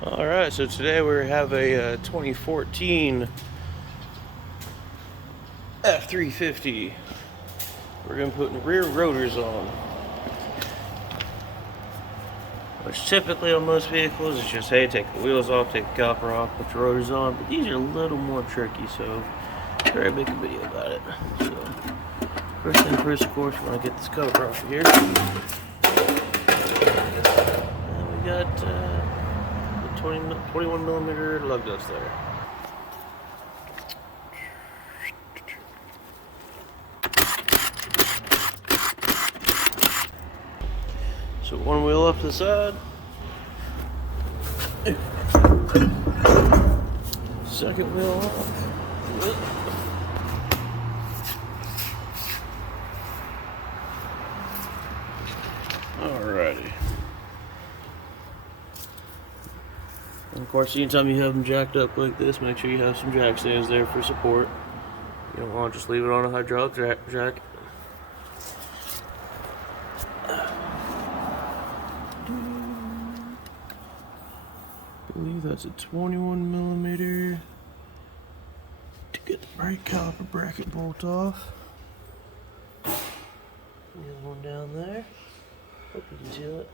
Alright, so today we have a 2014 F350. We're going to put the rear rotors on. Which typically on most vehicles is just, hey, take the wheels off, take the caliper off, put the rotors on. But these are a little more tricky, so I'm going to make a video about it. So, first thing first, of course, we want to get this cover off of here. And we got the 21 millimeter lug nuts there. So one wheel up to the side. Second wheel off. Alrighty. And of course, anytime you have them jacked up like this, make sure you have some jack stands there for support. You don't want to just leave it on a hydraulic jack. I believe that's a 21 millimeter to get the brake caliper bracket bolt off. The other one down there. Hope you can see that.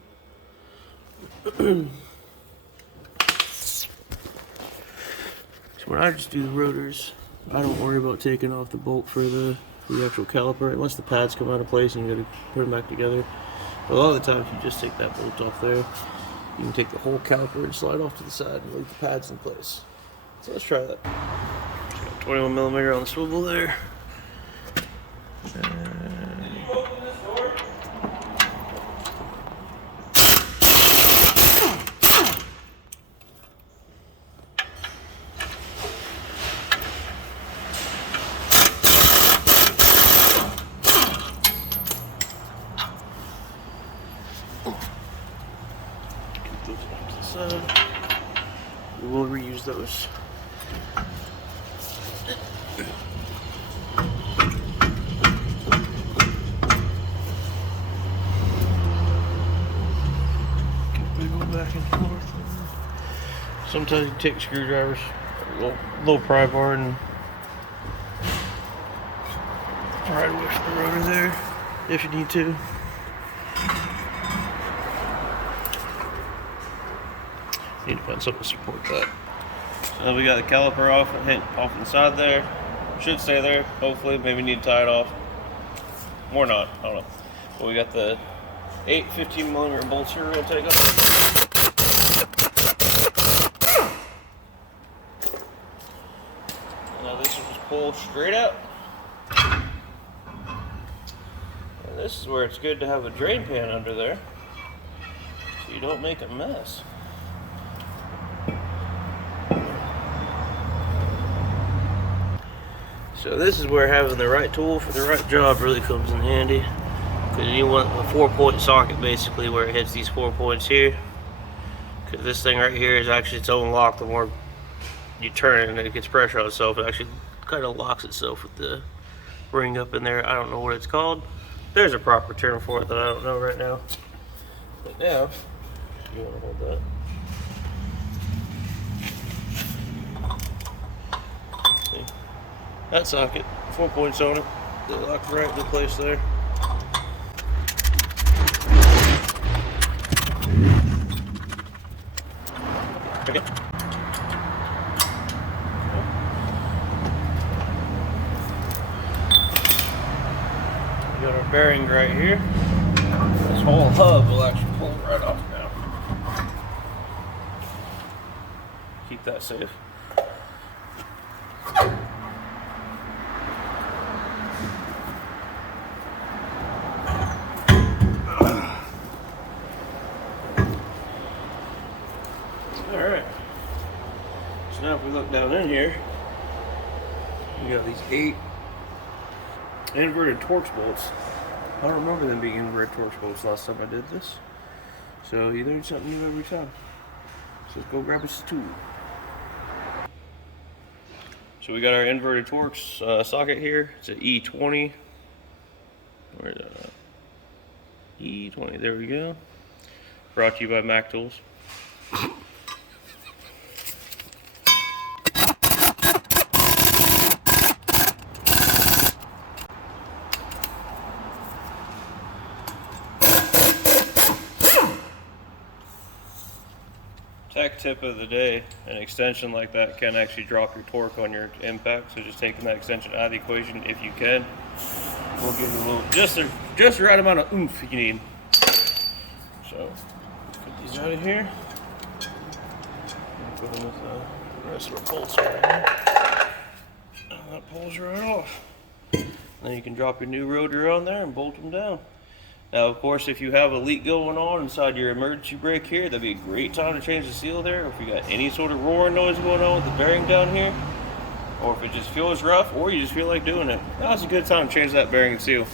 So when I just do the rotors, I don't worry about taking off the bolt for the actual caliper unless the pads come out of place and you gotta put them back together. But a lot of the times you just take that bolt off there. You can take the whole caliper and slide off to the side and leave the pads in place. So let's try that. 21 millimeter on the swivel there. Get those off to the side. We will reuse those. Back and forth. Sometimes you take screwdrivers, a little pry bar, and pry away from the rotor there if you need to. Need to find something to support that. So we got the caliper off on the side there. Should stay there. Hopefully, maybe need to tie it off, or not. I don't know. But we got the 8 15 millimeter bolts here. We'll take up. Now this will just pull straight out. And this is where it's good to have a drain pan under there so you don't make a mess. So this is where having the right tool for the right job really comes in handy. Because you want a 4-point socket basically where it hits these 4 points here. Because this thing right here is actually its own lock. The more you turn it and it gets pressure on itself, it actually kind of locks itself with the ring up in there. I don't know what it's called. There's a proper term for it that I don't know right now. But now, you want to hold that. See? That socket, 4 points on it. They lock right into place there. Okay. We got our bearing right here. This whole hub will actually pull right off now. Keep that safe. Alright. So now if we look down in here, we got these 8 inverted Torx bolts. I don't remember them being inverted Torx bolts last time I did this. So you learn something new every time. So let's go grab us a tool. So we got our inverted Torx socket here. It's an E20. Where's that? E20, there we go. Brought to you by Mac Tools. Tech tip of the day, an extension like that can actually drop your torque on your impact, so just taking that extension out of the equation if you can will give you a little, just the right amount of oomph you need. So let's get these out of here. Put them with the rest of our bolts right here. And that pulls right off. Then you can drop your new rotor on there and bolt them down. Now, of course, if you have a leak going on inside your emergency brake here, that'd be a great time to change the seal there. Or if you got any sort of roaring noise going on with the bearing down here, or if it just feels rough, or you just feel like doing it, now's a good time to change that bearing and seal.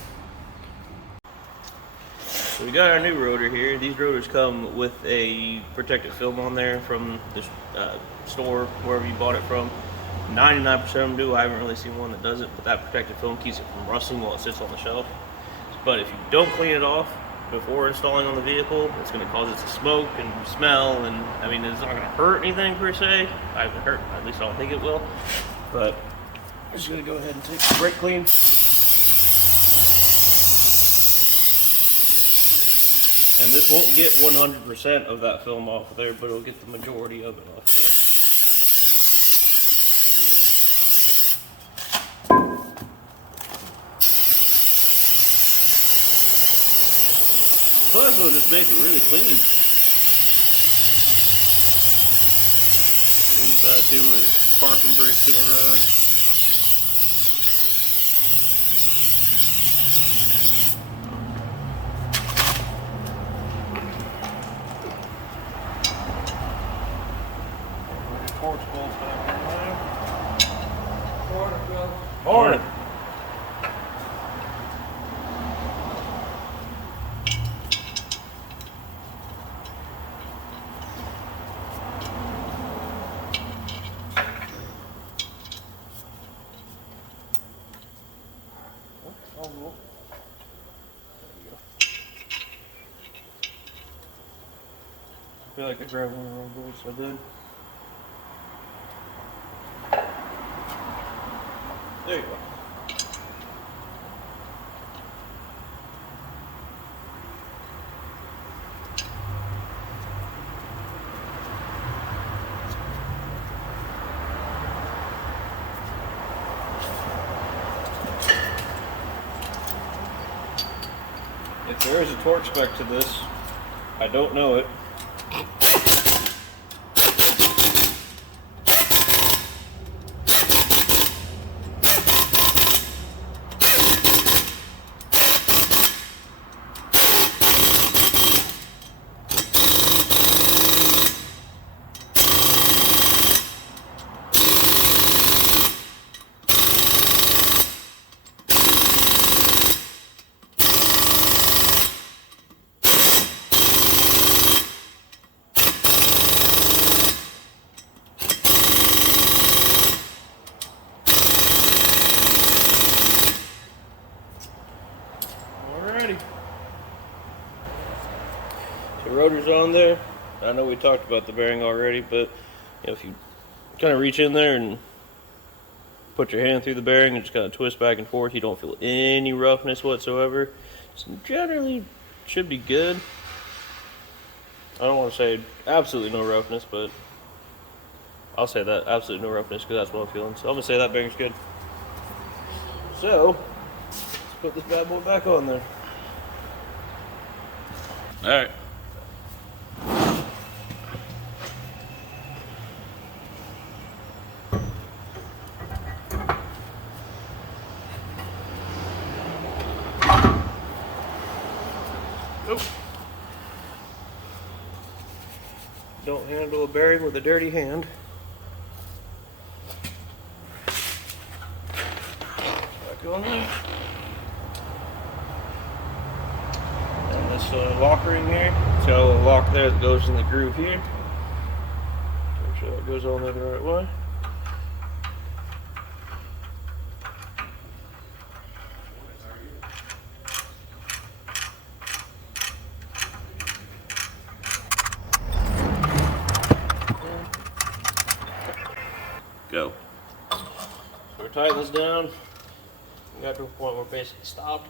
So we got our new rotor here. These rotors come with a protective film on there from the store, wherever you bought it from. 99% of them do. I haven't really seen one that doesn't, but that protective film keeps it from rusting while it sits on the shelf. But if you don't clean it off before installing on the vehicle, it's going to cause it to smoke and smell, and I mean, it's not going to hurt anything per se. I haven't hurt, at least I don't think it will. But I'm just going to go ahead and take the brake clean. And this won't get 100% of that film off of there, but it'll get the majority of it off of there. Plus, it'll just make it really clean. Inside too with parking brakes in the road. Torch bolts back in there. Morning, Bill. Morning. I feel like I grabbed one of the wrong bolts, I did. There you go. If there is a torque spec to this, I don't know it. The rotor's on there. I know we talked about the bearing already, but if you kind of reach in there and put your hand through the bearing and just kind of twist back and forth, you don't feel any roughness whatsoever. So generally should be good. I don't want to say absolutely no roughness, but I'll say that absolutely no roughness because that's what I'm feeling. So I'm gonna say that bearing's good. So let's put this bad boy back on there. All right. Nope. Don't handle a bearing with a dirty hand. Back on there. And this lock ring here. It's got a little lock there that goes in the groove here. Make sure that goes on there the right way. Go. So we're tightening this down. We got to a point where we're basically stopped.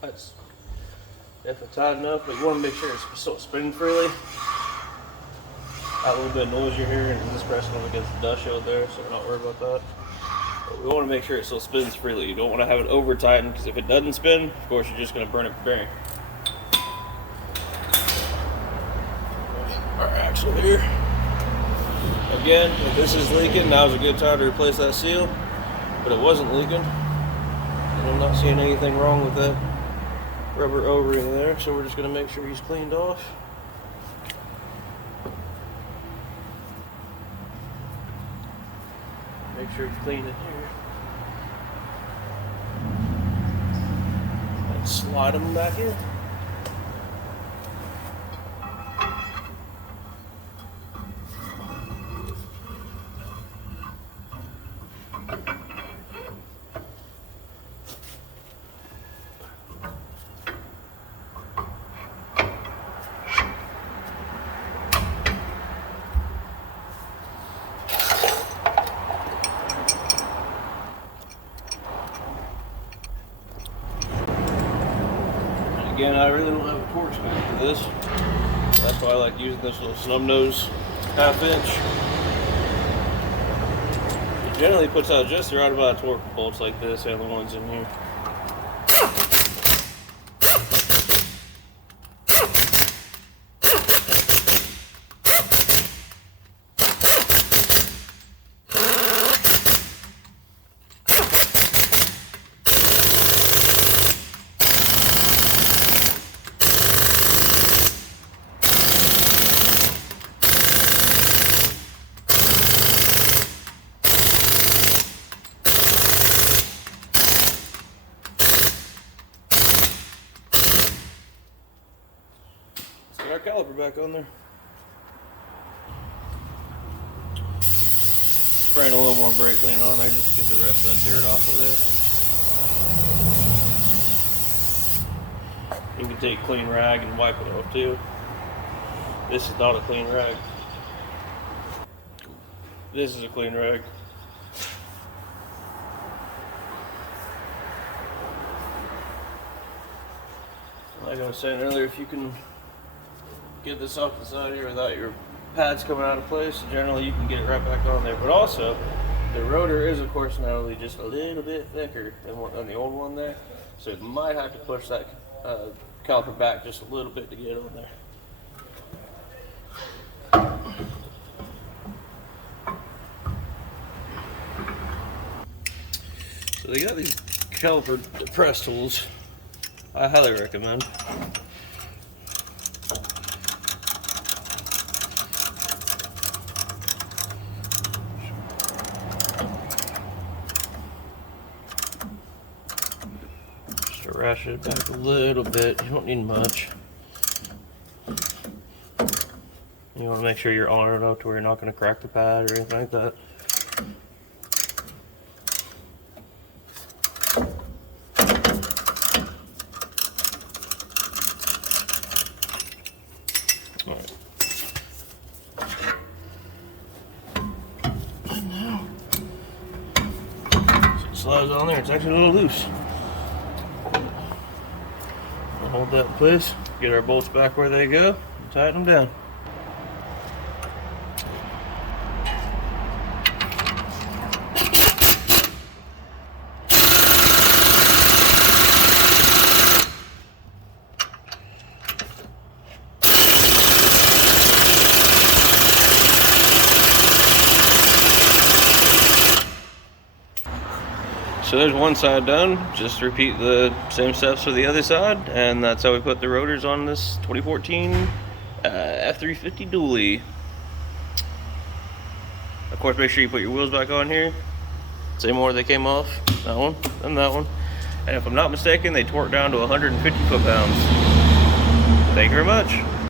That's definitely tight enough, but you want to make sure it's still spinning freely. a little bit of noise you're hearing is this pressing up against the dust shield there, so we're not worried about that. But we want to make sure it still spins freely. You don't want to have it over tightened, because if it doesn't spin, of course you're just going to burn it bearing. Our axle here. Again, if this is leaking, now's a good time to replace that seal, but it wasn't leaking. And I'm not seeing anything wrong with that rubber O-ring there, so we're just going to make sure he's cleaned off. Make sure it's cleaned in here. And slide them back in. Again, I really don't have a torque speed for this. That's why I like using this little snub nose 1/2 inch. It generally puts out just the right amount of torque for bolts like this and the ones in here. Our caliper back on there. Spraying a little more brake clean on there just to get the rest of that dirt off of there. You can take a clean rag and wipe it off too. This is not a clean rag. This is a clean rag. Like I was saying earlier, if you can get this off the side here without your pads coming out of place, generally you can get it right back on there. But also, the rotor is of course now only just a little bit thicker than the old one there, so it might have to push that caliper back just a little bit to get it on there. So they got these caliper press tools. I highly recommend. Ratchet it back a little bit. You don't need much. You want to make sure you're on it enough to where you're not going to crack the pad or anything like that. Alright. And now, so it slides on there. It's actually a little loose. Hold that in place, get our bolts back where they go, and tighten them down. So there's one side done. Just repeat the same steps for the other side, and that's how we put the rotors on this 2014 F350 Dually. Of course, make sure you put your wheels back on here. Same order they came off. That one, and that one. And if I'm not mistaken, they torque down to 150 foot-pounds. Thank you very much.